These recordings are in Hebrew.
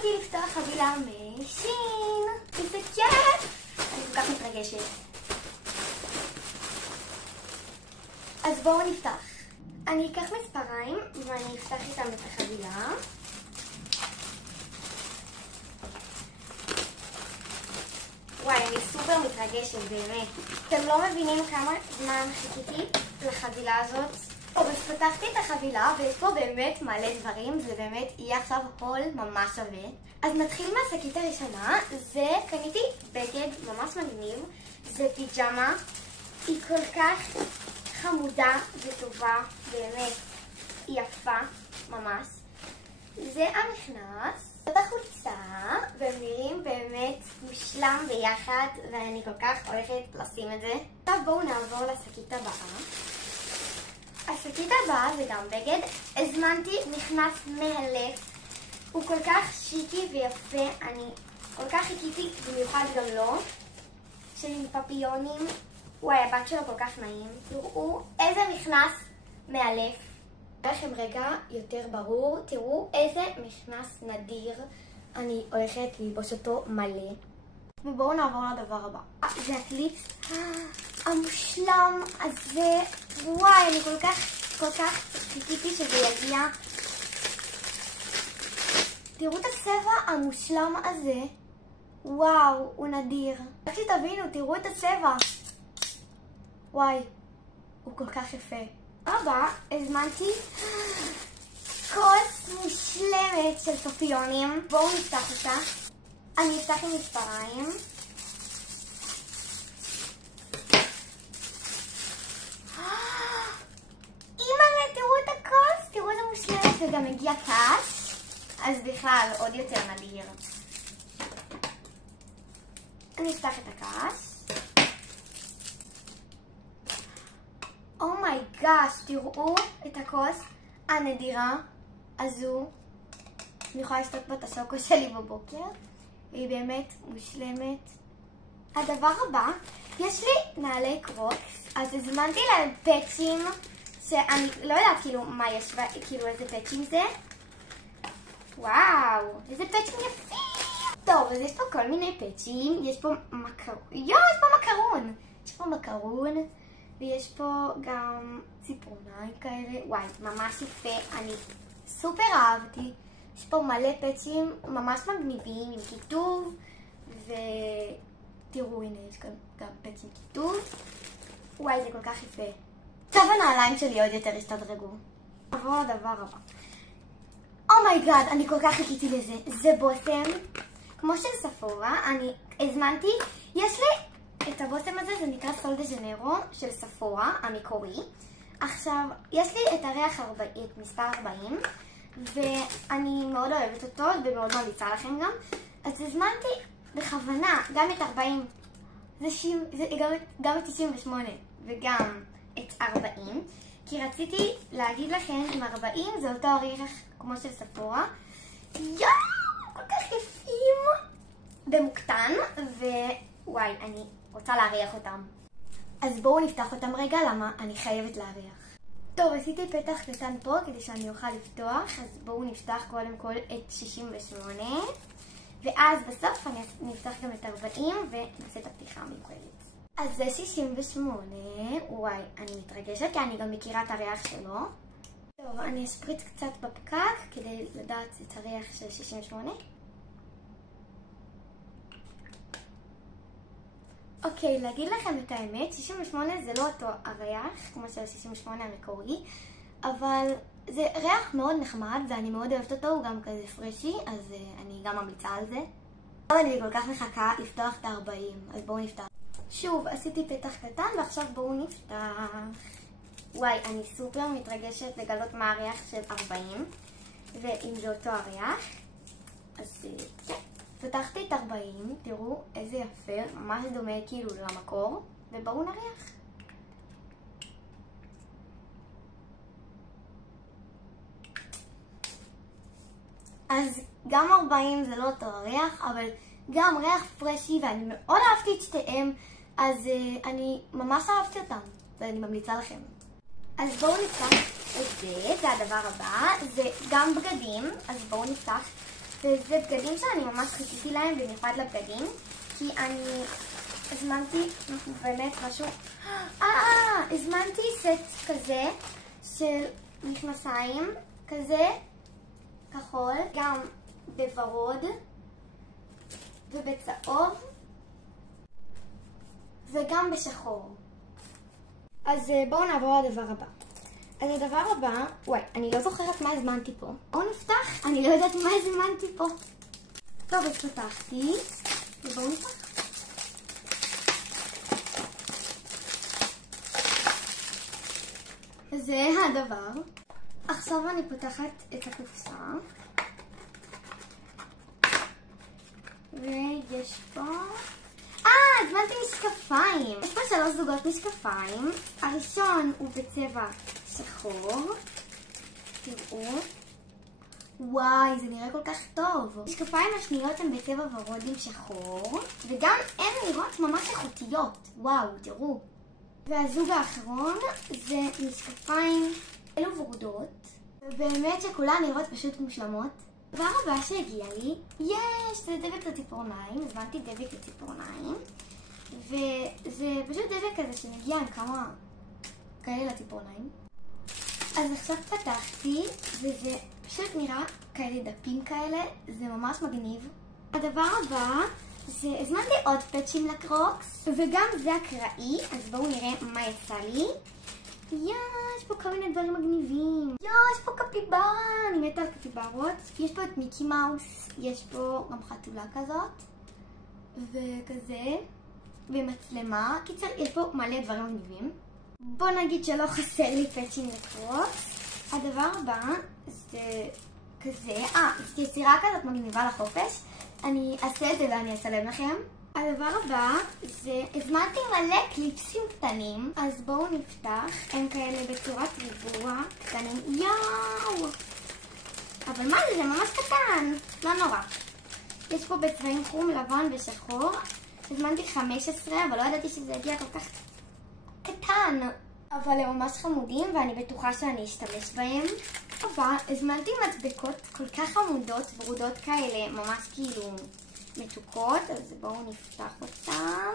באתי לפתוח חבילה משין. איזה כיף! אני כל כך מתרגשת. אז בואו נפתח. אני אקח מספריים ואני אפתח איתם את החבילה. וואי, אני סופר מתרגשת, באמת. אתם לא מבינים כמה זמן חיכיתי לחבילה הזאת. טוב, אז פתחתי את החבילה ויש פה באמת מלא דברים. זה באמת יהיה עכשיו הול ממש שווה. אז נתחיל מהשקית הראשונה. זה קניתי בגד ממש מגניב. זה פיג'מה. היא כל כך חמודה וטובה, באמת יפה ממש. זה המכנס. זאת החולצה, והם נראים באמת מושלם ביחד, ואני כל כך הולכת לשים את זה. עכשיו בואו נעבור לשקית הבאה. השקית הבאה זה גם בגד. הזמנתי מכנס מאלף. הוא כל כך שיקי ויפה. אני כל כך חיכיתי, במיוחד גם לו. עם פפיונים. וואי, הבת שלו כל כך נעים. תראו איזה מכנס מאלף. לכם רגע יותר ברור, תראו איזה מכנס נדיר. אני הולכת ללבוש אותו מלא. ובואו נעבור לדבר הבא. זה הקליפס המושלם הזה. וואי, אני כל כך חיכיתי שזה יגיע. תראו את הצבע המושלם הזה. וואו, הוא נדיר. רק שתבינו, תראו את הצבע. וואי, הוא כל כך יפה. הבא, הזמנתי כוס מושלמת של פפיונים. בואו נפתח אותה. אני אפתח עם מספריים. אימא'לה, תראו את הכוס, תראו איזה מושלמת. וגם הגיע כעס, אז בכלל עוד יותר נדיר. אני אפתח את הכעס. אומייגאש, תראו את הכוס הנדירה הזו. אני יכולה לשתות בה את השוקו שלי בבוקר, והיא באמת מושלמת. הדבר הבא, יש לי נעלי קרוקס, אז הזמנתי להם פאצ'ים, שאני לא יודעת כאילו מה יש, כאילו איזה פאצ'ים זה. וואו, איזה פאצ'ים יפים. טוב, אז יש פה כל מיני פאצ'ים, יש פה מקרון, יש פה מקרון. יש פה מקרון. ויש פה גם ציפורניים כאלה. וואי, ממש יפה. אני סופר אהבתי. יש פה מלא פאצ'ים ממש מגניבים עם כיתוב. ותראו, הנה, יש גם פאצ' עם כיתוב. וואי, זה כל כך יפה. עכשיו הנעליים שלי עוד יותר השתדרגו. נעבור לדבר הבא. אומייגאד, אני כל כך חיכיתי לזה. זה בושם. כמו של ספורה, אני הזמנתי. יש לי את הבושם הזה, זה נקרא סול דה ז'נרו של ספורה, המקורי. עכשיו, יש לי את הריח את מספר 40, ואני מאוד אוהבת אותו, ומאוד ממליצה לכם גם. אז הזמנתי בכוונה גם את 40, גם את 98, וגם את 40, כי רציתי להגיד לכם עם 40 זה אותו הריח כמו של ספורה. יואו, כל כך יפים! במוקטן, ווואי, אני רוצה להריח אותם. אז בואו נפתח אותם רגע, למה אני חייבת להריח. טוב, עשיתי פתח קטן פה כדי שאני אוכל לפתוח, אז בואו נפתח קודם כל את 68, ואז בסוף אני נפתח גם את 40 ונעשה את הפתיחה המיוחדת. אז זה 68, וואי, אני מתרגשת כי אני גם מכירה את הריח שלו. טוב, אני אשפריץ קצת בפקק כדי לדעת את הריח של 68. אוקיי, להגיד לכם את האמת, 68 זה לא אותו הריח, כמו של 68 המקורי, אבל זה ריח מאוד נחמד ואני מאוד אוהבת אותו, הוא גם כזה פרשי, אז אני גם ממליצה על זה. אני כל כך מחכה לפתוח את ה-40, אז בואו נפתח. שוב, עשיתי פתח קטן ועכשיו בואו נפתח. וואי, אני סופר מתרגשת לגלות מה הריח של 40, ואם זה אותו הריח, אז כן. פתחתי את 40, תראו איזה יפה, ממש דומה כאילו למקור, ובואו נריח. אז גם 40 זה לא אותו הריח, אבל גם ריח פרשי, ואני מאוד אהבתי את שתיהם, אז אני ממש אהבתי אותם, ואני ממליצה לכם. אז בואו נפתח את זה, זה הדבר הבא, זה גם בגדים, אז בואו נפתח וזה בגדים שאני ממש חיכיתי להם, במיוחד לבגדים, כי אני הזמנתי באמת משהו, הזמנתי סט כזה של מכנסיים, כזה כחול, גם בוורוד ובצהוב וגם בשחור. אז בואו נעבור לדבר הבא. אז הדבר הבא, אני לא זוכרת מה הזמנתי פה. בואו נפתח, אני לא יודעת מה הזמנתי פה. טוב, אז פתחתי, ובואו נפתח. זה הדבר. עכשיו אני פותחת את הקופסה. ויש פה... הזמנתי משקפיים. יש פה 3 זוגות משקפיים. הראשון הוא בצבע שחור. תראו. וואי, זה נראה כל כך טוב. המשקפיים השניות הן בצבע ורוד עם שחור. וגם הן נראות ממש איכותיות. וואו, תראו. והזוג האחרון זה משקפיים אלו ורודות. ובאמת שכולן נראות פשוט מושלמות. הדבר הבא שהגיע לי, זה דבק לציפורניים, הזמנתי דבק לציפורניים, וזה פשוט דבק כזה שמגיע עם כמה כאלה לציפורניים. אז עכשיו פתחתי, וזה פשוט נראה כאלה דפים כאלה, זה ממש מגניב. הדבר הבא, זה הזמנתי עוד פאצ'ים לקרוקס, וגם זה אקראי, אז בואו נראה מה יצא לי. יש פה כל מיני דברים מגניבים. יש פה קפיברה, אני מתה על קפיברות. יש פה את מיקי מאוס, יש פה גם חתולה כזאת, וכזה, ומצלמה. קיצר, יש פה מלא דברים מגניבים. בוא נגיד שלא חסר לי פאצ'ים לקרוקס. הדבר הבא זה כזה, זה יצירה כזאת מגניבה לחופש. אני אעשה את זה ואני אצלם לכם. הדבר הבא זה, הזמנתי מלא קליפסים קטנים, אז בואו נפתח. הם כאלה בצורת ריבוע, קטנים, יאו! אבל מה זה? זה ממש קטן, לא נורא. יש פה בצבעים חום, לבן ושחור. הזמנתי 15, אבל לא ידעתי שזה יגיע כל כך קטן. אבל הם ממש חמודים ואני בטוחה שאני אשתמש בהם. אבל הזמנתי מדבקות כל כך חמודות, ורודות כאלה, ממש כאילו מתוקות, אז בואו נפתח אותם.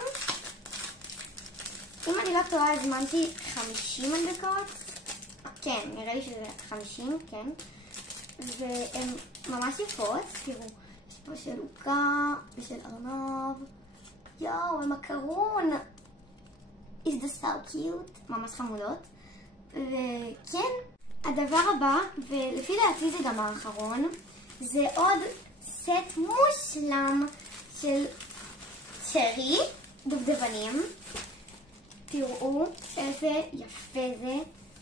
אם אני לא טועה, הזמנתי 50 מדבקות. כן, נראה לי שזה 50, כן. והן ממש יפות, תראו. יש פה של עוגה ושל ארנב. יואו, הם מקרון. Is this so cute? ממש חמודות. וכן, הדבר הבא, ולפי דעתי זה גם האחרון, זה עוד סט מושלם של צ'רי, דובדבנים. תראו איזה יפה זה.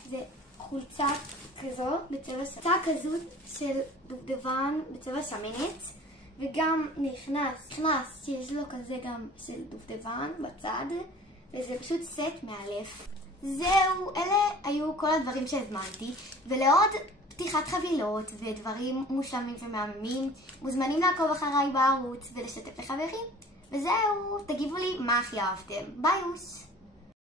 זה חולצה כזו בצבע כזו של דובדבן בצבע שמנת, וגם נכנס שיש לו כזה גם של דובדבן בצד, וזה פשוט סט מאלף. זהו, אלה היו כל הדברים שהזמנתי, ולעוד פתיחת חבילות ודברים מושלמים ומהממים, מוזמנים לעקוב אחריי בערוץ ולשתף לחברים. וזהו, תגיבו לי מה הכי אהבתם. ביי יוש!